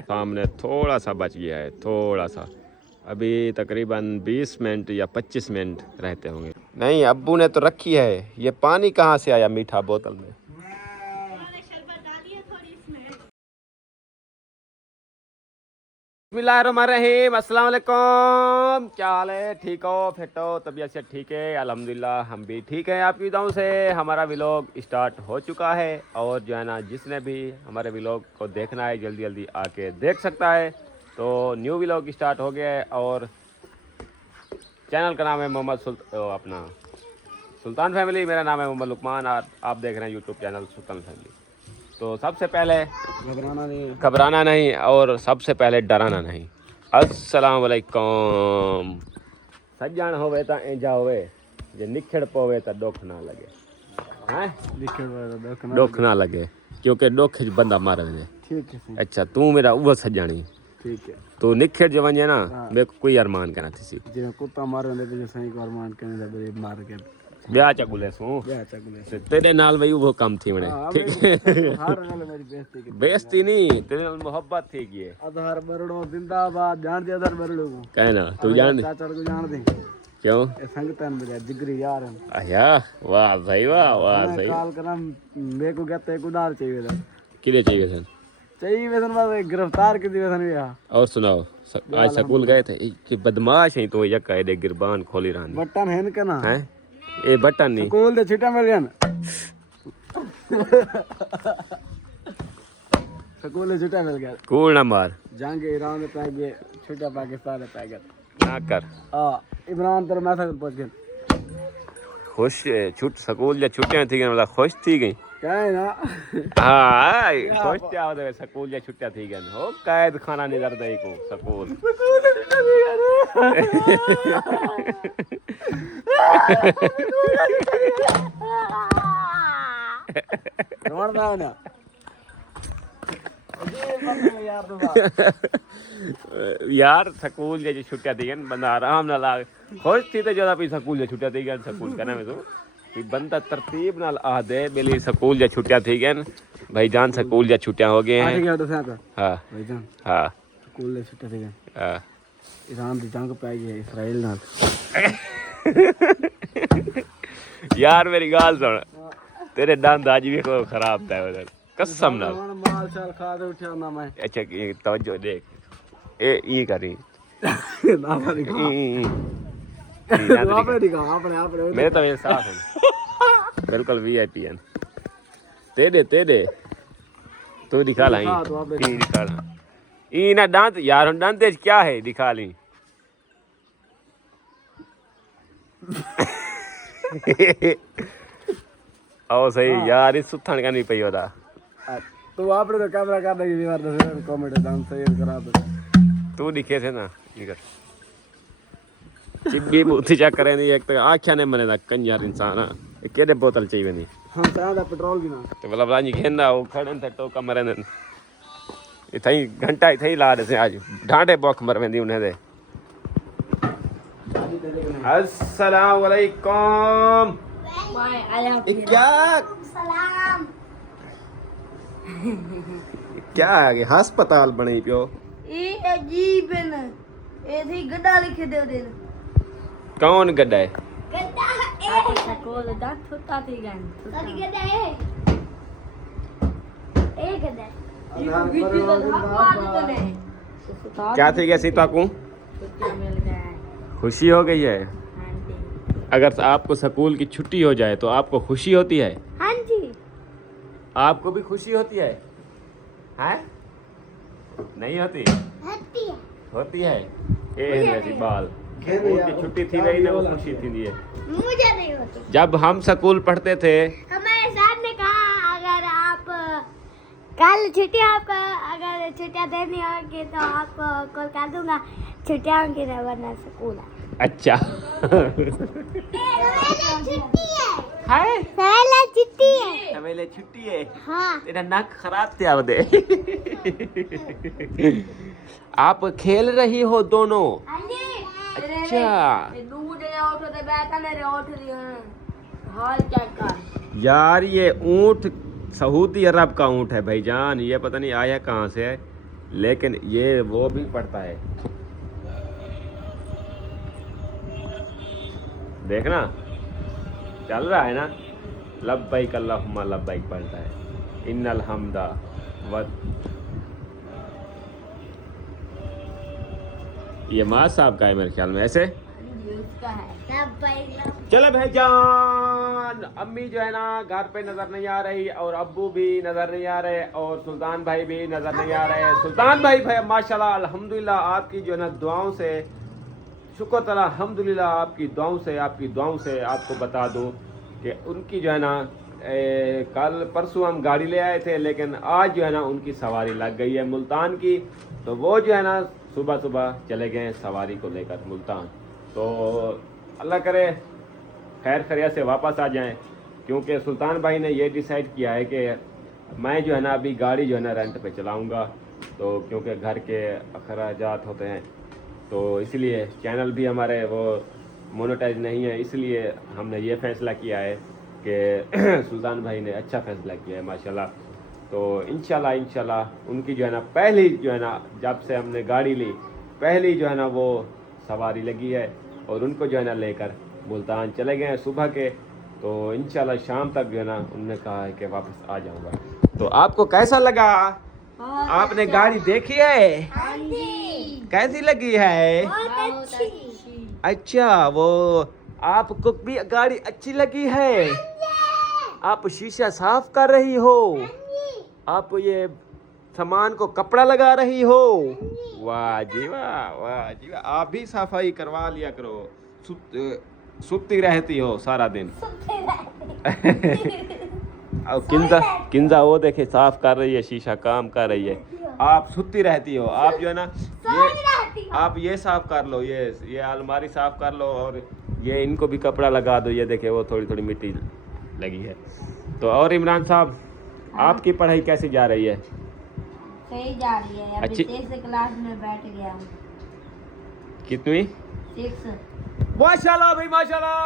सामने थोड़ा सा बच गया है, थोड़ा सा। अभी तकरीबन 20 मिनट या 25 मिनट रहते होंगे। नहीं, अब्बू ने तो रखी है। ये पानी कहाँ से आया मीठा बोतल में? बिस्मिल्लाहिर्रहमानिर्रहीम। अस्सलाम वालेकुम। क्या हाल है? ठीक हो? फिट हो? तबीयत से ठीक है? अल्हम्दुलिल्लाह हम भी ठीक हैं आपकी दुआओं से। हमारा व्लॉग स्टार्ट हो चुका है और जो है ना, जिसने भी हमारे व्लॉग को देखना है जल्दी जल्दी आके देख सकता है। तो न्यू व्लॉग स्टार्ट हो गया है और चैनल का नाम है अपना सुल्तान फैमिली। मेरा नाम है मोहम्मद लुकमान और आप देख रहे हैं यूट्यूब चैनल सुल्तान फैमिली। तो सबसे पहले घबराना नहीं और सबसे पहले डराना नहीं। अस्सलाम वालेकुम। सज्जन होवे तो इंजा होवे, जे निखड़ पवे तो दुख ना लगे। हैं? दुख ना लगे, क्योंकि दुख बंदा मार दे। ठीक है। अच्छा, तू मेरा वो सज्जानी। ठीक है। तो निखड़ जो वञे ना, मेरे को कोई अरमान करना थी। जे कुत्ता मारे ने तो सही को अरमान करने दे मार के ब्याह चगुले सू तेरे नाल भाई वो काम थी मने। ठीक है, हर गल मेरी बेइज्जती की। बेइज्जती नहीं, तेरे नाल मोहब्बत थी की है। आधार बरड़ो जिंदाबाद। जान दे आधार बरड़ो को? कहना तू जान चाचा को जान दे क्यों? ये संगतन बजा जिगरी यार हम। आया वाह भाई वाह, वाह मैं सही। कॉल करम मेरे को कहते एक उधार चाहिए था। किले चाहिए सन? चाहिए वेतन बस गिरफ्तार कर दिए सन या। और सुनाओ, आज स्कूल गए थे? कि बदमाश है तो यक्का है, गिरबान खोली रहनी। बटन है न ना? हैं? ए बटन नहीं, स्कूल दे छुट्टियां मिल गया। स्कूल दे छुट्टियां मिल गया। कूल ना मार। जंग ईरान में पै गए, छुट्टियां पाकिस्तान में पै गए। ना कर। इमरान तर मैसेज पहुंच गए। खुश छुट स्कूल या छुट्टियां थी गई, मतलब खुश थी गई। क्या है ना? हाँ, खुश क्या होता स्कूल या छुट्टियां थी गई हो। कैद खाना नहीं करता ही को स्कूल। रोना ना यार स्कूल जे छुट्टियां थी गई, बंदा आराम ना लाग खुश थी तो ज्यादा भी स्कूल जे छुट्टियां थी गई। स्कूल करने में तो बंदा तरतीब नाल आ दे बेली स्कूल जे छुट्टियां थी गई भाई जान। स्कूल जे छुट्टियां हो गए हैं। हाँ भाईजान हाँ स्कूल दे छुट्टियां थी गई। हाँ। ईरान दी जंग पै गई इसराइल नाल। यार मेरी गाल सुन, तेरे दंद आज भी को खराब था उधर कसम नाल। माल शाल खा दे उठा ना मैं। अच्छा तवज्जो देख, ए ई करी ना पर आपने दिखा आपने मेरे तो साफ है बिल्कुल वीआईपी है। तेरे तू दिखा ला, ई दिखा ला। ई ना दांत यार, दांत क्या है दिखा ली। ओ सही यार, इस सुथन का नहीं पई होता। तो आपने तो कैमरा कर देगी दीवार दे कमेंट डांस शेयर करा दो। तू दिखे थे ना इधर चिब्बी बूथी चेक करे नहीं, एक तो आख्या ने मने दा कंजर इंसान है। केड़े बोतल चाहिए नहीं? हां सादा पेट्रोल भी ना तो मतलब रानी घेंदा वो खड़े थे टोका मरे ने इथई घंटा इथई ला दे आज ढांडे बोख मर वेंदी उन्हें दे। अस्सलाम वालेकुम। क्या सलाम। क्या है अस्पताल बनी पियो? ये अजीब है ना, ऐसे गड्ढा लिखे दे दे। कौन गड्ढा है? गड्ढा ए स्कूल दा छोटा थी गन। सभी गड्ढा है। एक गड्ढा है। ये वीडियो तो हवा दे दे। क्या थी गया सीता को? छुट्टी मिल गया। खुशी हो गई है? हां जी। अगर आपको स्कूल की छुट्टी हो जाए तो आपको खुशी होती है? हां जी। आपको भी खुशी होती है? हैं? नहीं होती? होती है। होती है। ए मेरी बाल स्कूल की छुट्टी थी गई ना, वो खुशी थी है। मुझे नहीं होती। जब हम स्कूल पढ़ते थे हमारे सर ने कहा अगर आप कल छुट्टी आपको अगर छुट्टियां देनी होगी तो आपको कॉल कर दूंगा। छुट्टियां होंगी ना वरना स्कूल है। अच्छा छुट्टी है। हाय पहला छुट्टी है। सवेले छुट्टी है। हाँ। तेरा नाक खराब थे अब दे। आप खेल रही हो दोनों? हाँ जी। अच्छा दूध ले उठो तो बैठा ले रे उठ रही है। हाल क्या का यार ये ऊँट सऊदी अरब का ऊँट है भाईजान, ये पता नहीं आया कहाँ से है, लेकिन ये वो भी पड़ता है, देखना चल रहा है ना, लब्बैक अल्लाहुम्मा लब्बैक पड़ता है, इन्नल हम्दा व ये माँ साहब का है मेरे ख्याल में ऐसे। उसका है चलो भाईजान, अम्मी जो है ना घर पे नजर नहीं आ रही और अब्बू भी नजर नहीं आ रहे और सुल्तान भाई भी नजर नहीं आ रहे। सुल्तान भाई माशाल्लाह अल्हम्दुलिल्लाह आपकी जो है ना दुआओं से, शुक्र तला अल्हम्दुलिल्लाह आपकी दुआओं से आपको बता दूं कि उनकी जो है ना कल परसों हम गाड़ी ले आए थे, लेकिन आज जो है ना उनकी सवारी लग गई है मुल्तान की, तो वो जो है ना सुबह सुबह चले गए सवारी को लेकर मुल्तान। तो अल्लाह करे खैर खैरियत से वापस आ जाएं, क्योंकि सुल्तान भाई ने ये डिसाइड किया है कि मैं जो है ना अभी गाड़ी जो है ना रेंट पे चलाऊंगा, तो क्योंकि घर के अखराजात होते हैं, तो इसलिए चैनल भी हमारे वो मोनेटाइज नहीं है, इसलिए हमने ये फ़ैसला किया है कि सुल्तान भाई ने अच्छा फ़ैसला किया है माशाल्लाह। तो इंशाल्लाह उनकी जो है ना पहली जो है ना जब से हमने गाड़ी ली पहली जो है ना वो सवारी लगी है और उनको जो है ना लेकर मुल्तान चले गए हैं सुबह के, तो इंशाल्लाह शाम तक जो है ना उन्होंने कहा है कि वापस आ जाऊंगा। तो आपको कैसा लगा? आपने गाड़ी देखी है? कैसी लगी है? अच्छा, वो आपको भी गाड़ी अच्छी लगी है? आप शीशा साफ कर रही हो? आप ये सामान को कपड़ा लगा रही हो? वाह जी वाह, वाह जी वाह, आप भी सफाई करवा लिया करो, सुती रहती हो सारा दिन। और किंजा वो देखे साफ कर रही है, शीशा काम कर रही है, आप सुती रहती हो। आप जो है ना ये आप ये साफ कर लो, ये अलमारी साफ कर लो और ये इनको भी कपड़ा लगा दो, ये देखे वो थोड़ी थोड़ी मिट्टी लगी है। तो और इमरान साहब आपकी पढ़ाई कैसी जा रही है? सही जा रही है, अभी 6 क्लास में बैठ गया हूँ। कितनी? 6। माशाल्लाह भाई माशाल्लाह,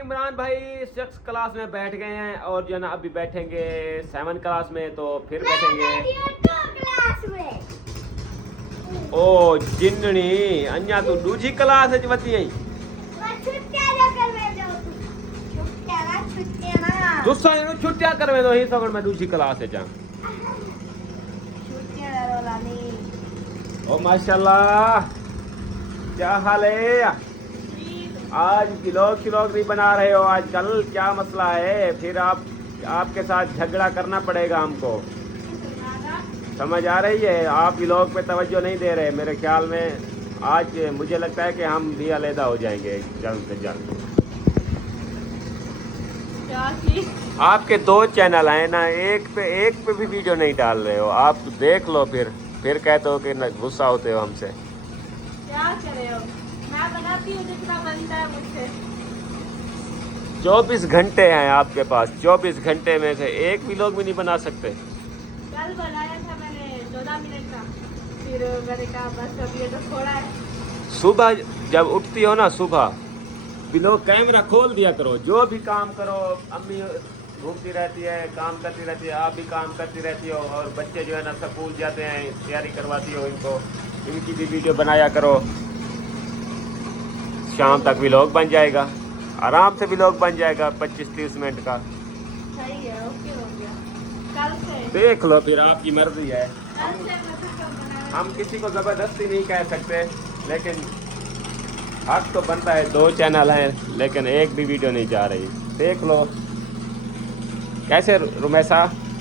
इमरान भाई 6 क्लास में बैठ गए हैं और जो है ना अभी बैठेंगे 7 क्लास में, तो फिर बैठेंगे 2 क्लास में। ओ जिन्नी अन्या तो दूसरी क्लास है जवती है छुट्टियां करवे दो ही सगण में दूसरी क्लास है जा। ओ माशाल्लाह, क्या हाल है? आज व्लॉग नहीं बना रहे हो आजकल, क्या मसला है? फिर आपके साथ झगड़ा करना पड़ेगा हमको, समझ आ रही है? आप व्लॉग पे तवज्जो नहीं दे रहे, मेरे ख्याल में आज मुझे लगता है कि हम भी अलहदा हो जाएंगे जल्द से जल्द। आपके 2 चैनल हैं ना, एक पे भी वीडियो नहीं डाल रहे हो, आप देख लो, फिर कहते हो कि गुस्सा होते हो हमसे। क्या करे हो, मैं बनाती हूँ जितना बनता है मुझसे। 24 घंटे हैं आपके पास, 24 घंटे में से एक व्लॉग भी नहीं बना सकते। कल बनाया था मैंने 14 मिनट का, फिर मैंने कहा बस अब ये तो थोड़ा है। सुबह जब उठती हो ना, सुबह व्लॉग कैमरा खोल दिया करो, जो भी काम करो, अम्मी घूमती रहती है, काम करती रहती है, आप भी काम करती रहती हो, और बच्चे जो है ना स्कूल जाते हैं, तैयारी करवाती हो इनको, इनकी भी वीडियो बनाया करो। शाम तक व्लॉग बन जाएगा, आराम से व्लॉग बन जाएगा 25-30 मिनट का। सही है, ओके हो गया। कल से देख लो, फिर आपकी मर्जी है, कल से मैं हम किसी को ज़बरदस्ती नहीं कह सकते, लेकिन हक तो बनता है। 2 चैनल हैं लेकिन एक भी वीडियो नहीं जा रही, देख लो। कैसे रुमैसा,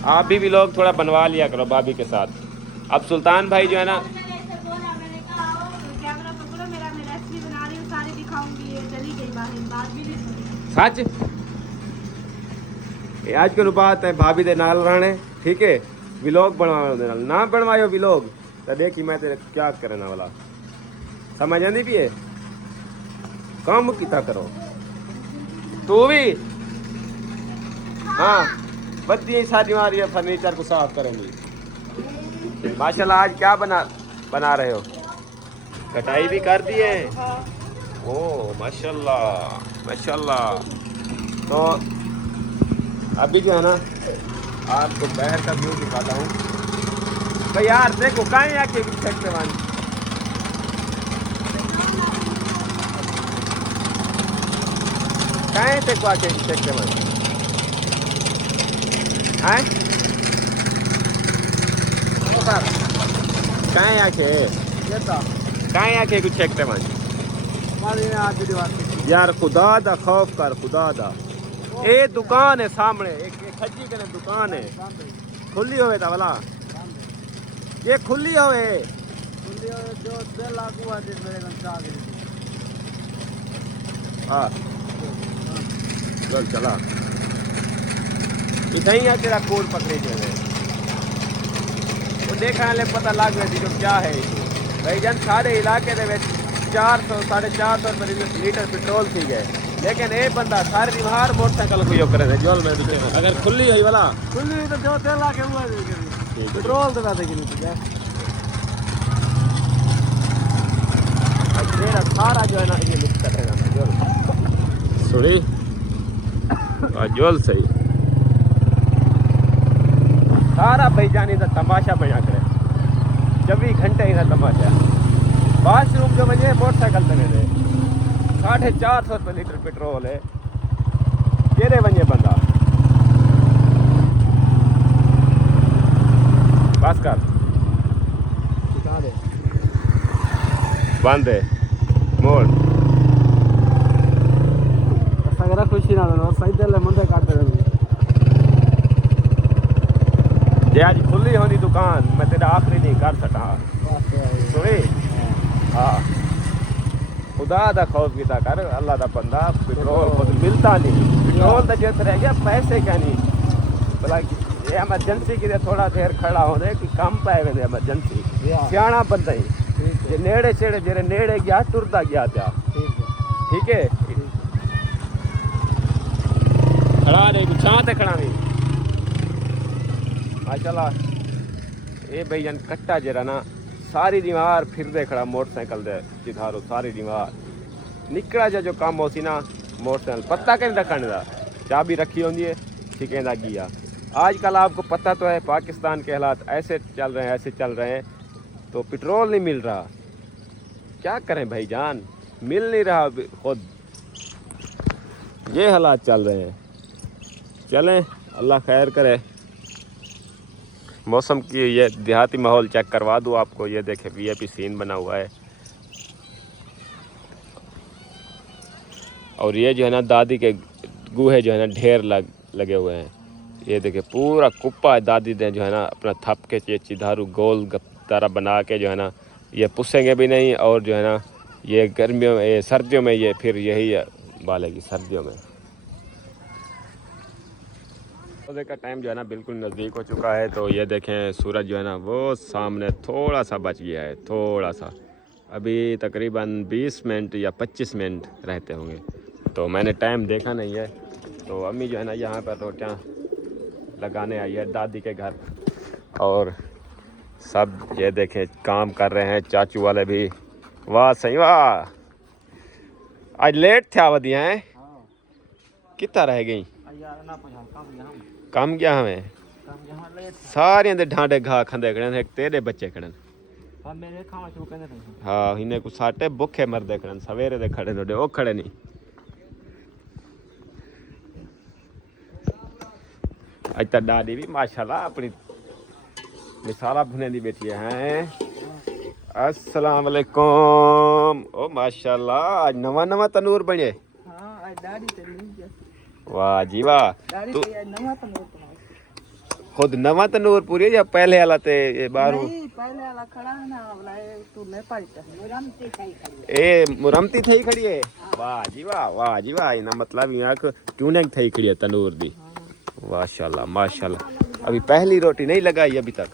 आप भी व्लॉग थोड़ा बनवा लिया करो भाभी के साथ। अब सुल्तान भाई जो है ना, सच आज की बात है, भाभी दे नाल रहने, ठीक है, व्लॉग बनवाओ दे नाल, ना बनवायो व्लॉग तो देखी मैं तेरे क्या करने वाला, समझ आंदी भी है? काम किता करो तू भी। हाँ, बत्ती सारी मारी है, फर्नीचर को साफ करेंगी। माशाल्लाह, आज क्या बना रहे हो? कटाई भी कर दी है? ओ माशाल्लाह माशाल्लाह, तो अभी जो है ना आपको बाहर का व्यू दिखाता हूँ। भाई यार देखो कहाँ आके सकते मान कहाँ देखो आके सकते मान हैं कहाँ आके कहाँ आके कुछ सकते मान यार खुदा दा खौफ कर खुदा दा ए दुकान है सामने एक खजी के दुकान है खुली होवे ता वाला ये खुली होवे जो 2 लाख हुआ जिस मेरे को चाह गई हाँ चल चला इधर ही तेरा कोड पकड़े जो है वो देखा ले पता लग रहा थी जो क्या है भाई जन सारे इलाके दे 400 450 रुपये लीटर पेट्रोल थी गए लेकिन एक बंदा सारे निहार मोटरसाइकिल को यो करे थे जोल में अगर खुली है वाला खुली तो जो 3 लाख हुआ पेट्रोल तो बात है कि नहीं तेरा सारा जो है ना ये मिक्स कर देगा जोल सॉरी जोल सही सारा भाईजानी का तमाशा बना करे 24 घंटे का तमाशा वाशरूम जो बजे मोटरसाइकिल चले थे 450 रुपये लीटर पेट्रोल है केरे वजे बंदा बस कर बंद है मोड़ अगर खुशी ना हो सही दिल मुंडे काट दे ये आज खुली होनी दुकान मैं तेरा आखिरी नहीं कर सका सुनी हाँ खुदा दा खौफ किया कर अल्लाह दा बंदा पेट्रोल खुद मिलता नहीं पेट्रोल तो जैसे रह गया पैसे क्या नहीं भला ये एमरजेंसी की थोड़ा देर खड़ा होने कि कम पाए हुए एमरजेंसी सियाणा बंदा ही जे नेड़े छेड़े जेरे नेड़े गया टुरदा गया था ठीक है खड़ा नहीं छां ते खड़ा नहीं माशाल्लाह ये भैया कट्टा जरा ना सारी दीवार फिर दे खड़ा मोटरसाइकिल दे चिधारो सारी दीवार निकला जो काम हो सी ना मोटरसाइकिल पत्ता कहीं रखने का चाबी रखी होती है ठिकेंदा गया आजकल आपको पता तो है पाकिस्तान के हालात ऐसे चल रहे हैं तो पेट्रोल नहीं मिल रहा क्या करें भाईजान मिल नहीं रहा खुद ये हालात चल रहे हैं चलें अल्लाह खैर करे मौसम की ये देहाती माहौल चेक करवा दूँ आपको ये देखें वीआईपी सीन बना हुआ है और ये जो है ना दादी के गुहे जो है ना ढेर लगे हुए हैं ये देखें पूरा कुप्पा है दादी ने जो है ना अपना थप के ये चिधारू गोल तरह बना के जो है ना ये पुसेंगे भी नहीं और जो है ना ये गर्मियों में सर्दियों में ये फिर यही बालेगी सर्दियों में रोज़े का टाइम जो है ना बिल्कुल नज़दीक हो चुका है तो ये देखें सूरज जो है ना वो सामने थोड़ा सा बच गया है थोड़ा सा अभी तकरीबन 20 मिनट या 25 मिनट रहते होंगे तो मैंने टाइम देखा नहीं है तो अम्मी जो है ना यहाँ पर रोटियाँ लगाने आई है दादी के घर और सब ये देखें काम कर रहे हैं चाचू वाले भी वाह सही वाह आज लेट थे आवदियाँ हैं कितना रह गई कम गया हमें सारे दे ढांडे घा खंदे खड़े तेरे बच्चे खड़े हाँ इन्हें कुछ साटे भुखे मरदे खड़े सवेरे दे खड़े नोडे वो खड़े नहीं अज तक दादी भी माशाल्लाह अपनी मिसाला भुने दी बैठी है अस्सलाम वालेकुम ओ माशाल्लाह आज नवा तनूर बने वाह जी वाह तू खुद नवा तनूर पूरी या पहले वाला ते ये बारू पहले वाला खड़ा है ना वाला तू ले पाइता ए मुरमती थई खड़ी है वाह जी वाह इना मतलब यहाँ ट्यूनिंग थई खड़ी है तनूर दी माशाल्लाह माशाल्लाह अभी पहली रोटी नहीं लगाई अभी तक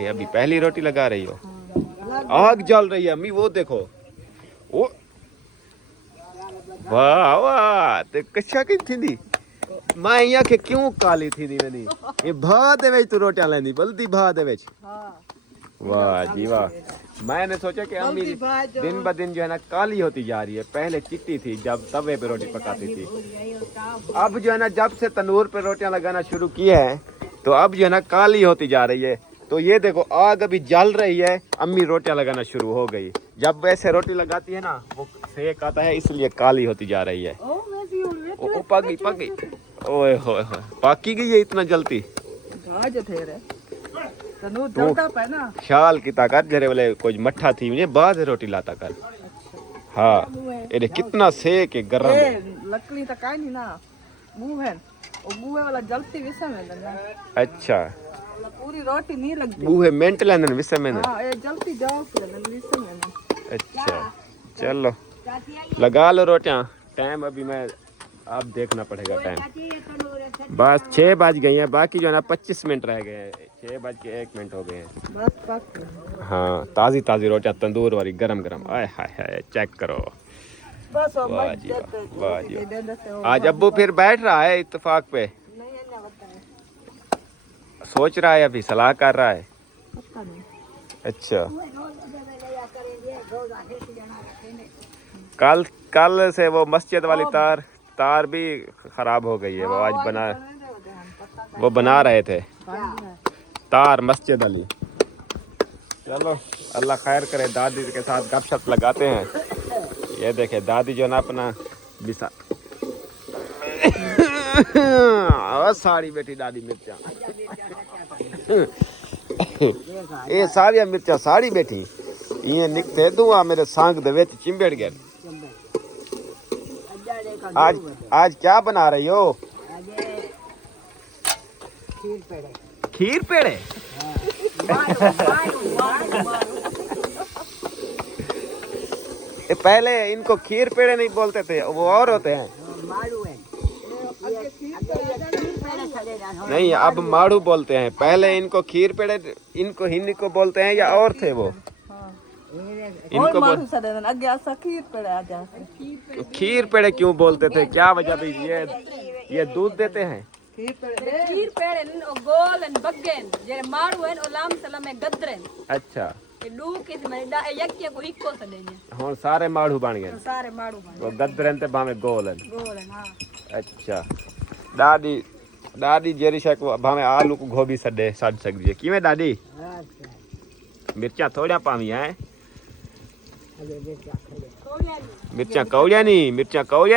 ये अभी पहली रोटी लगा रही हो आग जल रही है अम्मी वो देखो ओ वाह वाह ते कच्छा की थी मैं यहाँ के क्यों काली थी मैंने ये भा दे तू रोटियां लेंदी बल्दी भा दे वाह जी वाह। मैंने सोचा कि अम्मी दिन ब दिन जो है ना काली होती जा रही है। पहले चिट्टी थी जब तवे पे रोटी पकाती थी, अब जो है ना जब से तंदूर पे रोटियां लगाना शुरू की है तो अब जो है ना काली होती जा रही है। तो ये देखो आग अभी जल रही है, अम्मी रोटियां लगाना शुरू हो गई। जब वैसे रोटी लगाती है ना वो सेक आता है, इसलिए काली होती जा रही है। ओ पक गई। ओए होए होए, पकी गई है इतना जल्दी। ख्याल की ताकत जरे वाले कुछ मट्ठा थी मुझे बाद रोटी लाता कर। हाँ ये कितना सेक है गरम है। लकड़ी तो काई नहीं ना मुंह है और मुंह वाला जलती विषय में ना। अच्छा पूरी रोटी नहीं लगती बूहे मेंटल है विषय में ना। हां ये जलती जाओ विषय में ना। अच्छा चलो लगा लो रोटियां। टाइम अभी मैं अब देखना पड़ेगा टाइम। बस 6 बज गई हैं, बाकी जो है ना 25 मिनट रह गए हैं। 6:01 हो गए हैं। बस पक। हाँ ताज़ी ताज़ी रोटियां तंदूर वाली गरम गरम। आय हाय हाय चेक करो। बस वाह जी वाह जी वाह। आज अब्बू फिर बैठ रहा है इत्तेफाक पे, सोच रहा है अभी सलाह कर रहा है। अच्छा कल से वो मस्जिद वाली तार भी खराब हो गई है। वो आज बना रहे थे तार मस्जिद वाली। चलो अल्लाह खैर करे। दादी के साथ गपशप लगाते हैं। ये देखे दादी जो ना अपना बिसा सारी बेटी दादी मिर्चा ये सारिया मिर्चा सारी बेटी ये निकते दुआ मेरे सांग दे विच चिंबड़ गए। आज क्या बना रही हो? खीर पेड़े। पहले इनको खीर पेड़े नहीं बोलते थे, वो और होते हैं। नहीं अब माड़ू बोलते हैं। पहले इनको खीर पेड़े इनको हिंदी को बोलते हैं या और थे वो? इनको खीर पेड़े क्यों बोलते थे? क्या वजह थी? ये दूध देते हैं। खीर पेड़े गोल एंड बगेन जे मारू है ओलाम सलाम में गदरन। अच्छा डू किस में यक्के को इको सदेने हुन सारे माड़ू बन गए। सारे मारू बन वो गदरन ते भावे गोल है। हां। अच्छा दादी जेरी शक भावे आलू को गोभी सडे सड सकदी है। किवें दादी? मिर्चा थोड़ा पावी है। मिर्चा कौड़िया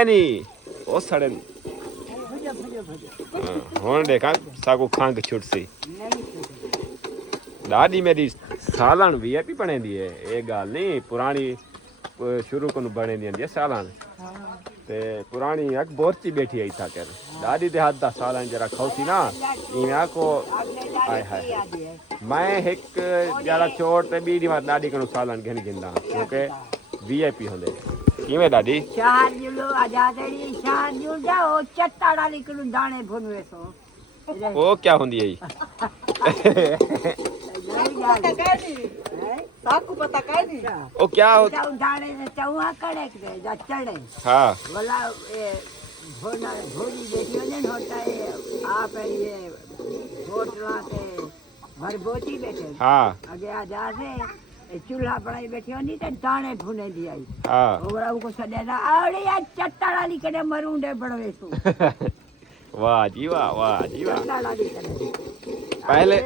नहीं ओ सड़न। हुन देखा सागो खंग छुट सी। दादी मेरी सालन वीआईपी बने दी है। ये गल नहीं पुरानी शुरू को बने दी सालन ते पुरानी अक बोरची बैठी आई था कर। दादी दे हाथ दा सालन जरा खौसी ना इया को आय हाय मैं एक जरा चोट ते बीड़ी मार दादी को सालन घेन गिंदा क्योंकि वीआईपी होंदे। किवें दादी? चार जुलो आजादी चार जुल जाओ चट्टाड़ा लिखलू दाने भुनवे सो वो क्या होंदी है? साकू पता काई नहीं ओ क्या होता? दाने ने चौहा कड़े के जा चढ़े। हाँ वाला ये भोली बेटियों ने होता है आप ये होटला से भरबोती बैठे। हाँ आगे आजादे चूल्हा बनाई बैठी होनी ते दाने भुने दी आई। हाँ ओरा को सदेना आवड़े या चट्टाड़ा लिखने मरूंडे बड़वे सो। वाह जी वाह जी वाह। चट्टाड़ा लिखने पहले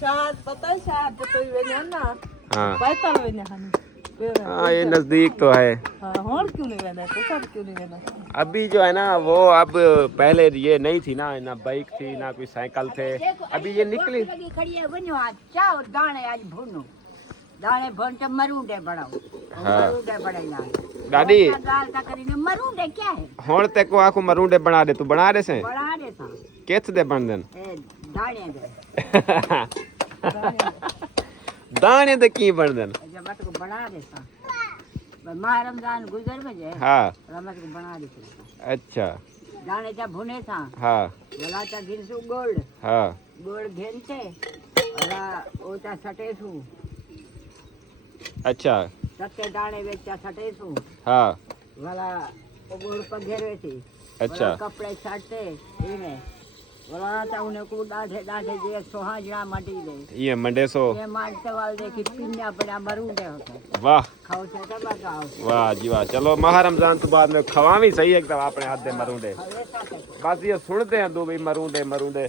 शायद पता है शायद तो वे ना हाँ पैतल वे ना हाँ ये नजदीक तो है। हां और क्यों नहीं वेना तो सब क्यों नहीं वेना? अभी जो है ना वो अब पहले ये नहीं थी ना बाइक थी ना कोई साइकिल थे। अभी ये निकली खड़ी है बनो आज चाओ दाने आज भुनो दाने भुन के मरूंडे बनाओ। हाँ। मरूंडे बनाइना दादी दाल का करीने मरूंडे क्या है? हुन ते को आखो मरूंडे बना दे। तू बना दे से बना दे सा किथ दे बन देन ए दाने दे दाने दे की बन देन जब मत को बना दे सा माह रमजान गुजर बजे। हाँ रमत को बना दे अच्छा दाने जा भुने सा। हाँ वला चा गिनसु गोल्ड हाँ गोल्ड घेनते वला ओटा सटेसु। अच्छा सत्ते दाने बेचा सटेसु हाँ वाला गोल्ड पर घेरवे थी। अच्छा कपड़े साटते इने वरना तो उन्हें को डाठे डाठे जे सोहाजड़ा मटी दे ये मंडे सो ये मारते वाले देखी पिन्या पड़ा मरूंगे होता वाह खाओ से तो लगाओ वाह जी वाह। चलो माह रमजान तो बाद में खवावी सही एकदम अपने हाथ दे मरूंडे। बस ये सुनते हैं दो भाई मरूंडे मरूंडे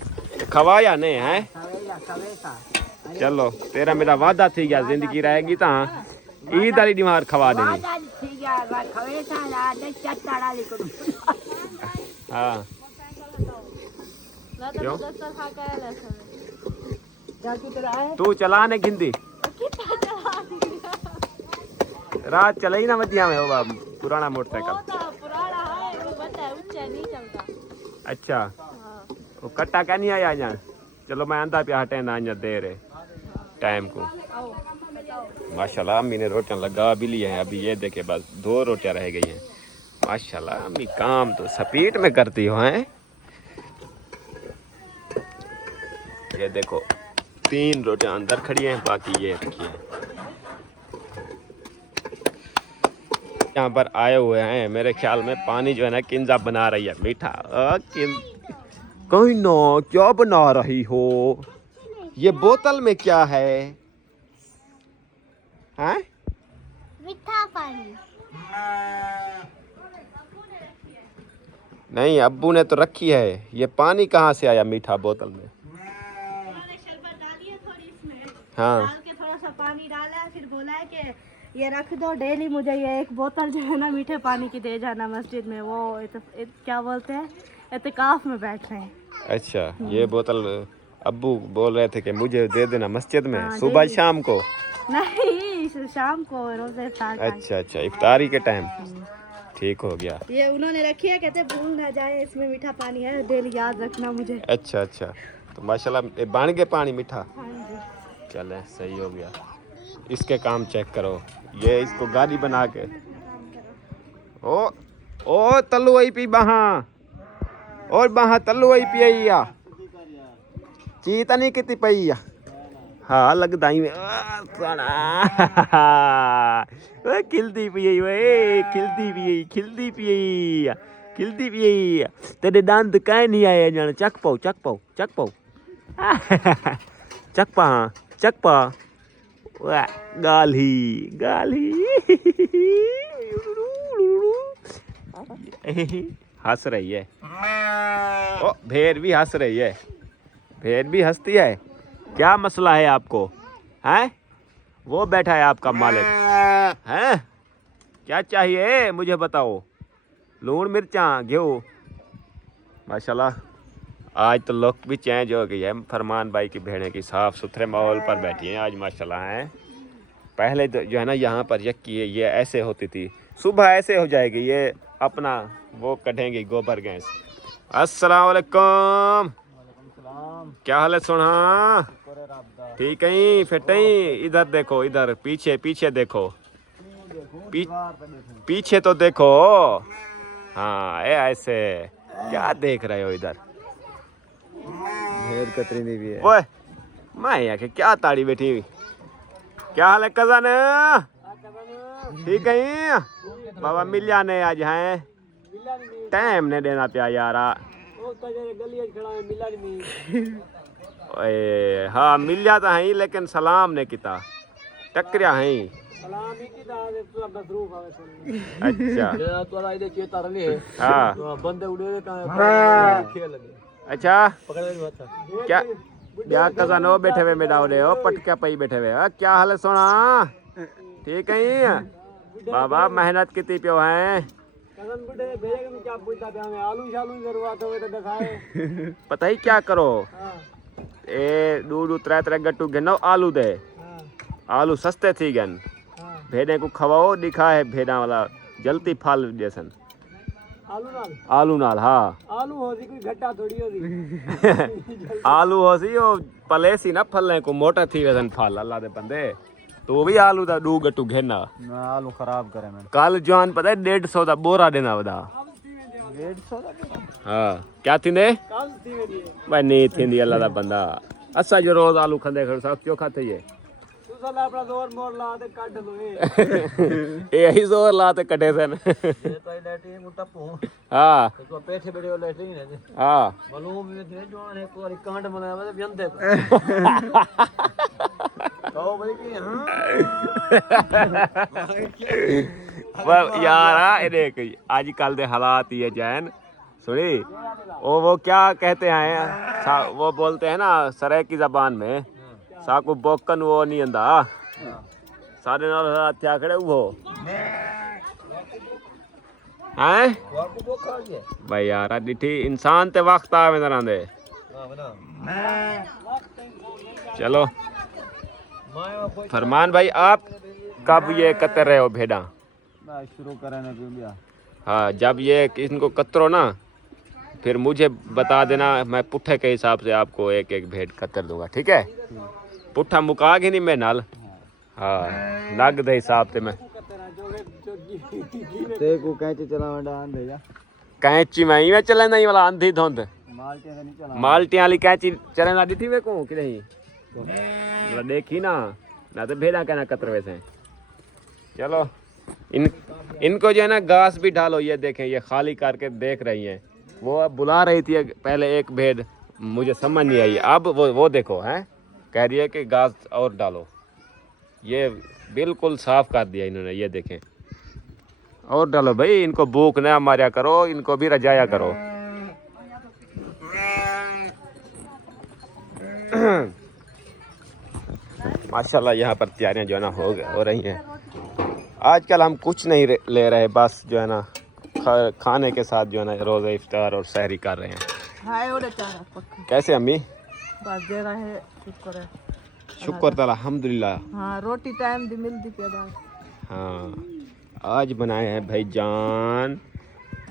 खवाया नहीं है। कवेसा चलो तेरा मेरा वादा थी गया जिंदगी रहेगी तो ईद वाली डिमार खवा देनी। वादा ठीक है कवेसा रात चट्टा डाली करूं हाँ ना तो क्यों? दस्तर खा के आया लसन क्या की तरह है तू चला ने गिंदी रात चले ही ना वजिया में होगा पुराना वो मोटरसाइकिल। तो पुराना है वो बता ऊंचा नहीं चलता। अच्छा वो कट्टा क्या नहीं आया यहाँ। चलो मैं आंदा पे हटे ना यहाँ दे रहे टाइम को। माशाल्लाह अम्मी ने रोटियां लगा भी ली हैं अभी ये देखे बस 2 रोटियां रह गई हैं। माशाल्लाह अम्मी काम तो स्पीड में करती हो हैं। ये देखो 3 रोटियां अंदर खड़ी हैं बाकी ये रखी हैं। यहाँ पर आए हुए हैं मेरे ख्याल में पानी जो है ना किंजा बना रही है मीठा। कोई ना क्या बना रही हो। ये बोतल में क्या है हैं? मीठा पानी। नहीं अब्बू ने तो रखी है। ये पानी कहाँ से आया मीठा बोतल में। हाँ डाल के थोड़ा सा पानी डाला है फिर बोला है कि ये रख दो डेली मुझे ये एक बोतल जो है ना मीठे पानी की दे जाना मस्जिद में। वो क्या बोलते हैं एतिकाफ में बैठ रहे हैं। अच्छा ये बोतल अब्बू बोल रहे थे कि मुझे दे देना मस्जिद में सुबह शाम को। नहीं शाम को रोजे इफ्तार का। अच्छा अच्छा इफ्तारी के टाइम ठीक हो गया। ये उन्होंने रखी है कहते भूल ना जाए इसमें मीठा पानी है डेली याद रखना मुझे। अच्छा अच्छा तो माशाल्लाह ये बन गए पानी मीठा। हाँ जी चले सही हो गया। इसके काम चेक करो ये इसको गाड़ी बना के ओ तल्लू आई पी बहा और बहा तल्लू आई पिया चीता नहीं कितनी पई हाँ लगदा ही खिलती पी वे खिलती पी तेरे दांत कहीं नहीं आए जान चक पाओ चक पा गाली हंस रही है। ओ भेड़ भी हंस रही है। भेड़ भी हंसती है। क्या मसला है आपको हैं? वो बैठा है आपका मालिक हैं? क्या चाहिए मुझे बताओ। लून मिर्चा घेऊ। माशाल्लाह आज तो लुक भी चेंज हो गई है। फरमान भाई की भेड़ें की साफ़ सुथरे माहौल पर बैठी हैं आज माशाल्लाह हैं। पहले तो जो है ना यहाँ पर यक्की ये ऐसे होती थी। सुबह ऐसे हो जाएगी ये अपना वो कटेंगी गोबर गैस। अस्सलाम वालेकुम क्या हाल है सोना ठीक है फिट है। इधर देखो इधर पीछे देखो पीछे तो देखो। हाँ ऐसे क्या देख रहे हो इधर। भेड़ कतरीनी भी है। ओए मैं यहाँ के क्या ताड़ी बैठी हुई। क्या हाल है कजन ठीक है बाबा मिल जाने आज हैं टाइम ने देना पिया यार। ओए हाँ मिल जाता है लेकिन सलाम ने किता टकरिया है। अच्छा हाँ अच्छा क्या क्या कज़न हो बैठे हुए मेरा उड़े हो पटका पई बैठे हुए क्या हाल है सोना ठीक है बाबा मेहनत कितनी पियो हैं। पता ही क्या करो ए दूध त्रै गट्टू गिनो आलू दे आलू सस्ते थी गन भेड़े को खवाओ दिखा है भेड़ा वाला जल्दी फल जैसन आलू नाल हाँ आलू हो सी कोई घट्टा थोड़ी हो सी आलू हो सी वो पले सी ना फल को मोटा थी वैसन फल अल्लाह दे बंदे तो भी आलू दा दू गट्टू घेना ना आलू खराब करे मैं कल जवान पता है 150 दा बोरा देना वदा 150 हाँ क्या थींदे भाई नहीं थींदी अल्लाह दा बंदा असा जो रोज आलू खंदे खड़ साहब क्यों खाते ये साला अपना जोर मोर ला ते काट लो यही जोर ला ते कटे सन ये तो लेटी मुट्टा पो हाँ तो पेठे बड़े लेटी ने हाँ मालूम में दे जो ने एक बार कांड बनाया मतलब व्यंदे तो भाई की हां यार ये देख आजकल दे हालात ये जैन सुनी वो क्या कहते हैं वो बोलते हैं ना सरे की जबान में साकू बोकन वो नहीं अंदा सारे नाल हत्या खड़े वो हैं वाकू वो खा गया भाई यार डिठी इंसान ते वक्त आवे ना दे हां बना चलो मैं फरमान भाई आप कब ये कतर रहे हो भेड़ा शुरू करने पे गया हाँ जब ये इनको कतरो ना फिर मुझे बता देना मैं पुट्ठे के हिसाब से आपको एक एक भेड़ कतर दूंगा ठीक है पुट्ठा मुका के नहीं मैं नाल हाँ नग दे हिसाब से मैं ते को कैचे चलावा डान दे जा कैंची मैं ही में चले नहीं वाला आंधी धुंध माल्टे नहीं चला माल्टियां वाली कैंची चले ना दी वे को कि नहीं मतलब देखी ना तो भेड़ा कहना कतर वैसे चलो इनको जो है ना घास भी डालो ये देखें ये खाली करके देख रही हैं वो अब बुला रही थी पहले एक भेड़ मुझे समझ नहीं आई अब वो देखो हैं कह रही है कि घास और डालो ये बिल्कुल साफ कर दिया इन्होंने ये देखें और डालो भाई इनको भूख ना मारा करो इनको भी रजाया करो माशाल्लाह यहाँ पर तैयारियाँ जो है ना हो रही हैं आजकल हम कुछ नहीं ले रहे बस जो है ना खाने के साथ जो है ना रोज़ा इफ्तार और सहरी कर रहे हैं हाय और चारा पक्का कैसे अम्मी बस दे रहा है शुक्र है शुक्र ताला अल्हम्दुलिल्लाह हाँ रोटी टाइम दी मिलती के बाद हाँ आज बनाए हैं भाईजान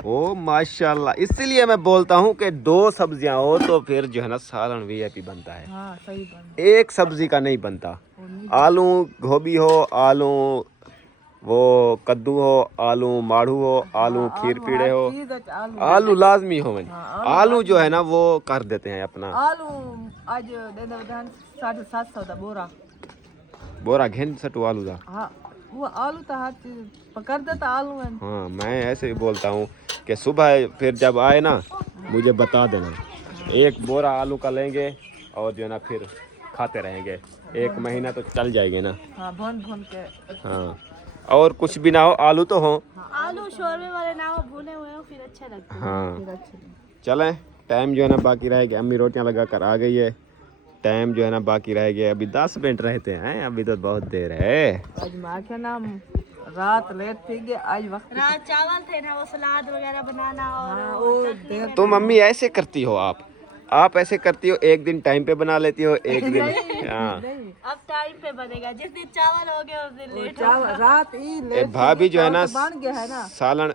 ओ माशाल्लाह इसलिए मैं बोलता हूँ कि दो सब्जियां हो तो फिर जो है ना सालन वीआईपी बनता है हाँ सही बात एक सब्जी का नहीं बनता आलू गोभी हो आलू वो कद्दू हो आलू माड़ू हो आलू खीर पीड़े हो आलू लाजमी हो मैंने आलू जो है ना वो कर देते हैं अपना आलू आज दे दे 750 दा बोरा घेन सटू आलू का हाँ वो आलू तो हर चीज पकड़ देता आलू है हाँ मैं ऐसे ही बोलता हूँ कि सुबह फिर जब आए ना मुझे बता देना एक बोरा आलू का लेंगे और जो है ना फिर खाते रहेंगे एक महीना तो चल जाएंगे ना हाँ भून भून के हाँ और कुछ भी ना हो आलू तो हो आलू शोरमे वाले ना हो भुने हुए हो फिर अच्छे लगते हैं हाँ चलें टाइम जो है ना बाकी रह गया अम्मी रोटियां लगा कर आ गई है टाइम जो है ना बाकी रह गया अभी 10 मिनट रहते हैं अभी तो बहुत देर है आज माँ के नाम रात लेट थी गए आज वक्त रात चावल थे ना वो सलाद वगैरह बनाना और तो मम्मी ऐसे करती हो आप ऐसे करती हो एक दिन टाइम पे बना लेती हो एक दिन हाँ अब टाइम पे बनेगा जिस दिन चावल हो गया उस दिन लेट रात ही लेट भाभी जो है ना बन गया है ना सालन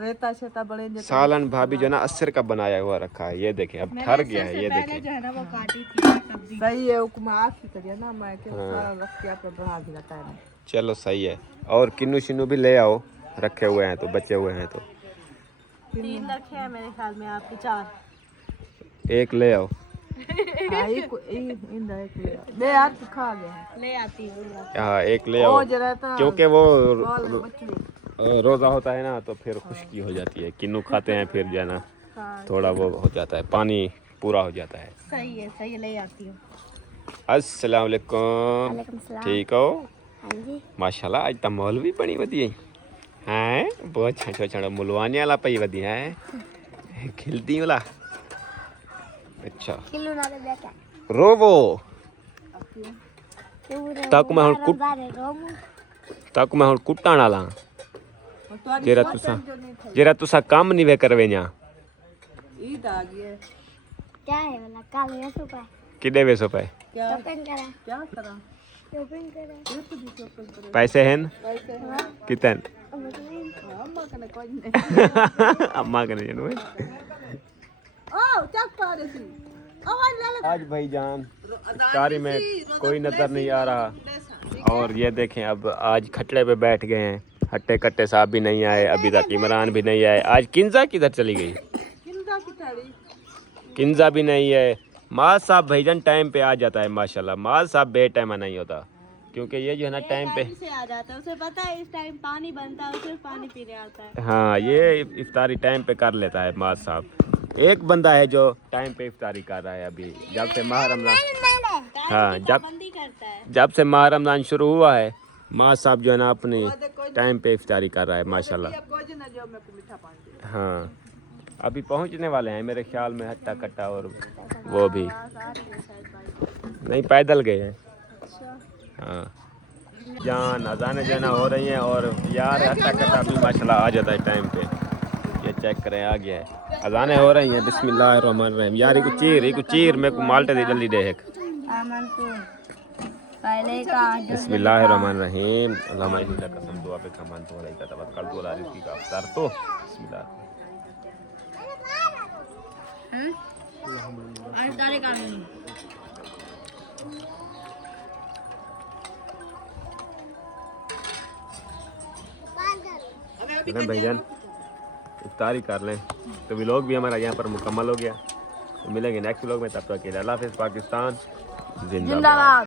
रेता शेता बड़े सालन भाभी जो है ना असर का बनाया हुआ रखा है ये देखें अब ठर गया है ये देखें जो है ना वो काटी थी सब्जी सही है उपमा आखी करिए ना मैं के सारा रख के आप बना दिया है चलो सही है और किन्नू शिन्नू भी ले आओ रखे हुए हैं तो बचे हुए हैं तो 3 रखे हैं मेरे ख्याल में आपके 4 एक ले आओ ले यार खा गया ले आती हूँ हाँ एक ले आओ क्योंकि वो रोज़ा होता है ना तो फिर खुशकी हो जाती है किन्नू खाते हैं फिर जो है ना थोड़ा वो हो जाता है पानी पूरा हो जाता है सही ले आती हूँ अस्सलाम वालेकुम ठीक हो हाँ जी माशाल्लाह आज तो मॉल भी बनी वधी है बहुत छो छो मुलवाने वाला पई वधी है खिलती वाला अच्छा किलो ना ले क्या रोवो तक मैं हुण कुट रोमू तक मैं हुण कुटण वाला जेरा तुसा काम नहीं वे करवे न्या ईद आ गई है क्या है वाला काल है सुपर किडे वे सो पे शॉपिंग करा क्या करा शॉपिंग करा पैसे हैं कितने अम्मा कने कोई नहीं अम्मा कने जनू ओ चक पा रही थी आज भाईजान कारी में कोई नजर नहीं आ रहा और ये देखें अब आज खटले पे बैठ गए हैं हट्टे कट्टे साहब भी नहीं आए अभी तक इमरान भी नहीं आए आज किंजा किधर चली गई किंजा भी नहीं है माल साहब भाईजान टाइम पे आ जाता है माशाल्लाह माल साहब बे टाइम नहीं होता क्योंकि ये जो है ना टाइम पे से आ जाता है, उसे पता है इस टाइम पानी बनता है, सिर्फ पानी पीने आता है। हाँ, ये इफ्तारी टाइम पे कर लेता है माज साहब। एक बंदा है जो टाइम पे इफ्तारी कर रहा है अभी, जब से माह रमजान, हाँ पाबंदी करता है। जब से माह रमजान शुरू हुआ है माज साहब जो है ना अपनी टाइम पे इफ्तारी कर रहा है माशाल्लाह। हाँ, अभी पहुंचने वाले हैं मेरे ख्याल में हट्टा कट्टा, और वो भी नहीं पैदल गए हैं। हाँ जान अजाने जाना हो रही हैं, और यार हट्टा कट्टा भी माशाल्लाह आ जाता है टाइम पे। ये चेक करें आ गया है, अजाने हो रही हैं। बिस्मिल्लाहिर्रहमानिर्रहीम। यार ये कुछ चीर मेरे को माल्टे दे जल्दी दे एक। बिस्मिल्लाहिर्रहमानिर्रहीम। अल्लाहुम्मा इन्नी लका कसम दुआ पे कमान तो अलैका तवक्कल तो ला रिज़्क़ी का अफ़तार तो बिस्मिल्लाह। चलें भाईजान इफ्तारी कर लें, तो व्लॉग भी हमारा यहाँ पर मुकम्मल हो गया। तो मिलेंगे नेक्स्ट व्लॉग में, तब तक के लिए अल्लाह हाफ़िज़। पाकिस्तान जिंदाबाद।